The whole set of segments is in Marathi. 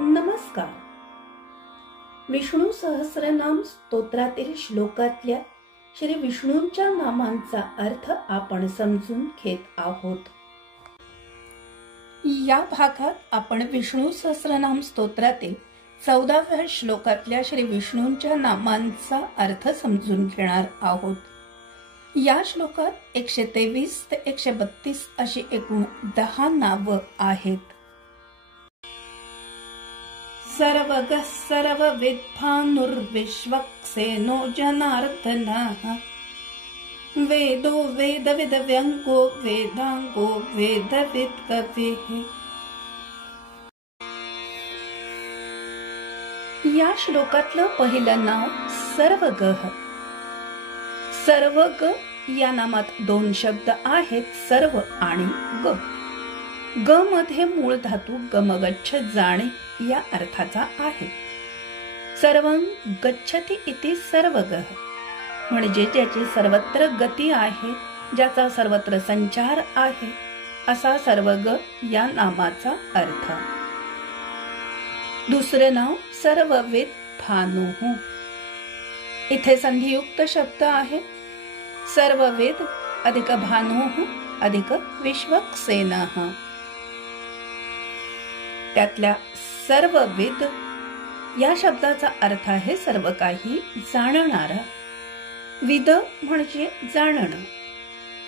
नमस्कार. विष्णू सहस्रनाम स्तोत्रातील श्लोकातल्या श्री विष्णूंच्या नामांचा अर्थ आपण समजून घेत आहोत. या भागात आपण विष्णू सहस्रनाम स्तोत्रातील 14व्या श्लोकातल्या श्री विष्णूंच्या नामांचा अर्थ समजून घेणार आहोत. या श्लोकात 123 ते 132 अशी एकूण 10 नावं आहेत. सर्वगः सर्वविद्भानुर्विश्वक्सेनो जनार्दनः वेदो वेदविदव्यङ्गो वेदाङ्गो वेदविद्कविः. या श्लोकातलं पहिलं नाव सर्वगः. सर्वग या नामात 2 शब्द आहेत, सर्व आणि ग. ग मध्ये मूळ धातू गमगच्छ जाणे या अर्थाचा आहे. सर्वं गच्छति इति सर्वगः म्हणजे ज्याची सर्वत्र गती आहे, ज्याचा सर्वत्र संचार आहे, असा सर्वग या नामाचा अर्थ. दुसरं नाव सर्वविद भानुः. इथे संधियुक्त शब्द आहे. सर्वविद अधिक भानुः अधिक विश्वक्सेनः. त्यातल्या सर्वविद या शब्दाचा अर्थ आहे सर्व काही जाणणारा. विद म्हणजे जाणणं.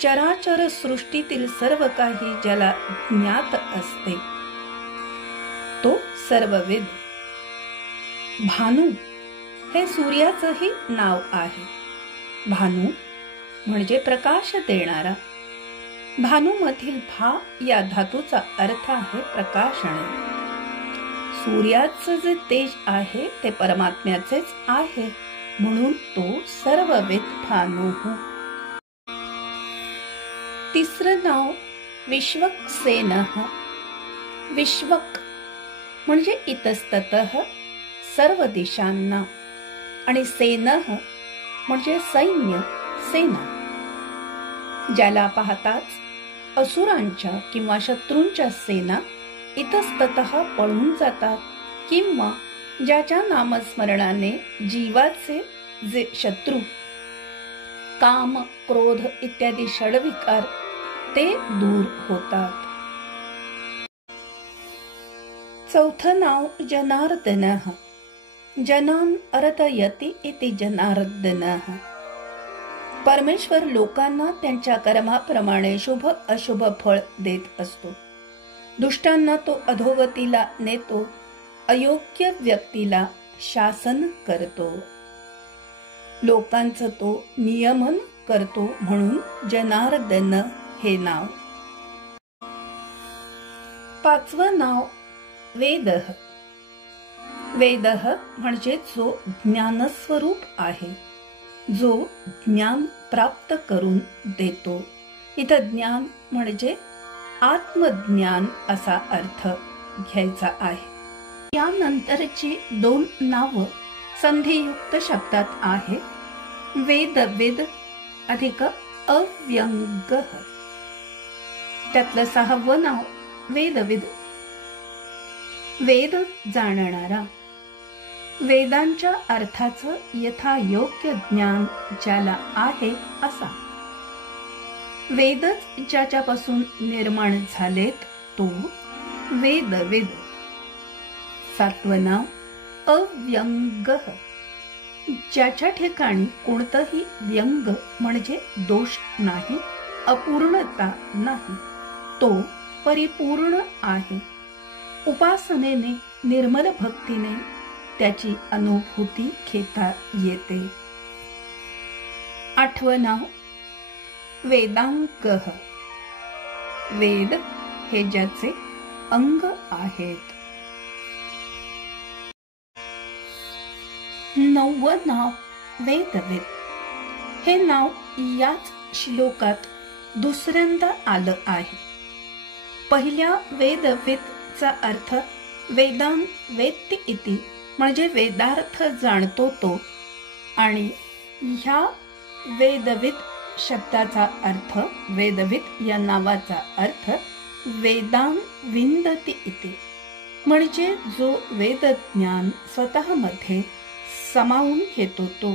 चराचर सृष्टीतील सर्व काही ज्याला ज्ञात असते तो सर्वविद. भानू हे सूर्याचंही नाव आहे. भानू म्हणजे प्रकाश देणारा. भानूमधील भा या धातूचा अर्थ आहे प्रकाशणे. सूर्याचं जे तेज आहे ते परमात्म्याचेच आहे, म्हणून तो सर्वविद भानूः. तिसरं नाव विश्वक्सेनः. विश्वक म्हणजे इतस्ततः सर्व दिशांना आणि सेनः म्हणजे सैन्य सेना. ज्याला पाहताच असुरांच्या किंवा शत्रूंच्या सेना इतस्ततः पळून जातात, किंवा ज्याच्या नामस्मरणाने जीवाचे जे शत्रू काम क्रोध इत्यादी षडविकार ते दूर होतात. चौथं नाव जनार्दनः. जनान् अर्दयति इति जनार्दनः. परमेश्वर लोकांना त्यांच्या कर्माप्रमाणे शुभ अशुभ फळ देत असतो. दुष्टांना तो अधोगतीला नेतो, अयोग्य व्यक्तीला शासन करतो, लोकांचं तो नियमन करतो, म्हणून जनार्दन हे नाव. 5वं नाव वेदः. वेदः म्हणजे जो ज्ञानस्वरूप आहे, जो ज्ञान प्राप्त करून देतो. इथं ज्ञान म्हणजे आत्मज्ञान असा अर्थ घ्यायचा आहे. यानंतरची 2 नावं संधियुक्त शब्दात आहे. वेदविद अधिक अव्यंगः. त्यातलं 6वं नाव वेदविद. वेद जाणणारा. वेदांच्या अर्थाचं यथायोग्य ज्ञान ज्याला आहे असा. वेदच ज्याच्यापासून निर्माण झालेत तो वेदविद. 7वं नाव अव्यंगः. ज्याच्या ठिकाणी कोणतंही व्यंग म्हणजे दोष नाही, अपूर्णता नाही, तो परिपूर्ण आहे. उपासनेने निर्मल भक्तीने त्याची अनुभूती घेता येते. 8वं नाव वेदांगः. वेद हे ज्याचे अंग आहेत. 9वं नाव वेदविद. हे नाव याच श्लोकात दुसऱ्यांदा आलं आहे. पहिल्या वेदविदचा अर्थ वेदान वेत्ति इति म्हणजे वेदार्थ जाणतो तो, आणि ह्या वेदविद शब्दाचा अर्थ, वेदविद या नावाचा अर्थ वेदांग विंदती इति म्हणजे जो वेदज्ञान स्वतःमध्ये समावून घेतो तो.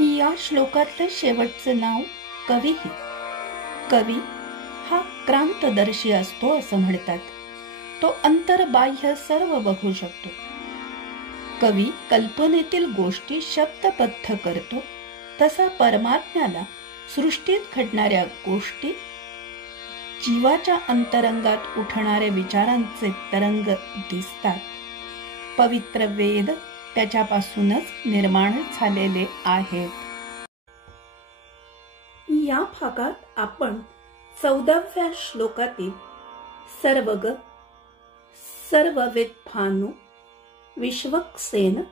या श्लोकातलं शेवटचं नाव कवीही. कवी हा क्रांतदर्शी असतो असं म्हणतात. तो अंतर्बाह्य सर्व बघू शकतो. कवी कल्पनेतील गोष्टी शब्दबद्ध करतो, तसा परमात्म्याला सृष्टीत घडणाऱ्या गोष्टी, जीवाच्या अंतरंगात उठणारे विचारांचे तरंग दिसतात. पवित्र वेद त्याच्यापासूनच निर्माण झालेले आहेत. या भागात आपण 14व्या श्लोकातील सर्वग, सर्ववेद भानु, विश्वक्सेन,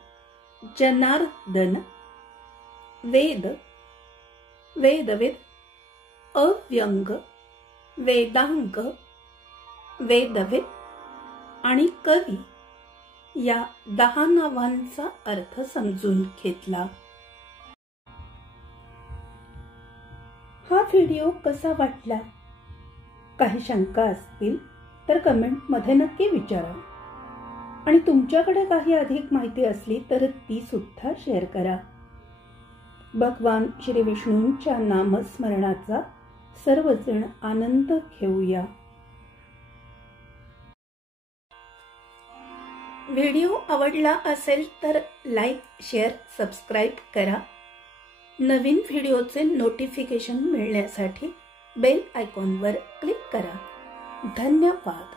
जनार्दन, वेद, वेदविद, अव्यंग, वेदांग, वेदविद आणि कवी या 10 नावांचा अर्थ समजून घेतला. हा व्हिडिओ कसा वाटला? काही शंका असतील तर कमेंटमध्ये नक्की विचारा. आणि तुमच्याकडे काही अधिक माहिती असली तर ती सुद्धा शेअर करा. भगवान श्री विष्णूंच्या नामस्मरणाचा सर्वजण आनंद घेऊया. व्हिडिओ आवडला असेल तर लाईक, शेअर, सबस्क्राईब करा. नवीन व्हिडिओचे नोटिफिकेशन मिळण्यासाठी बेल आयकॉनवर क्लिक करा. धन्यवाद.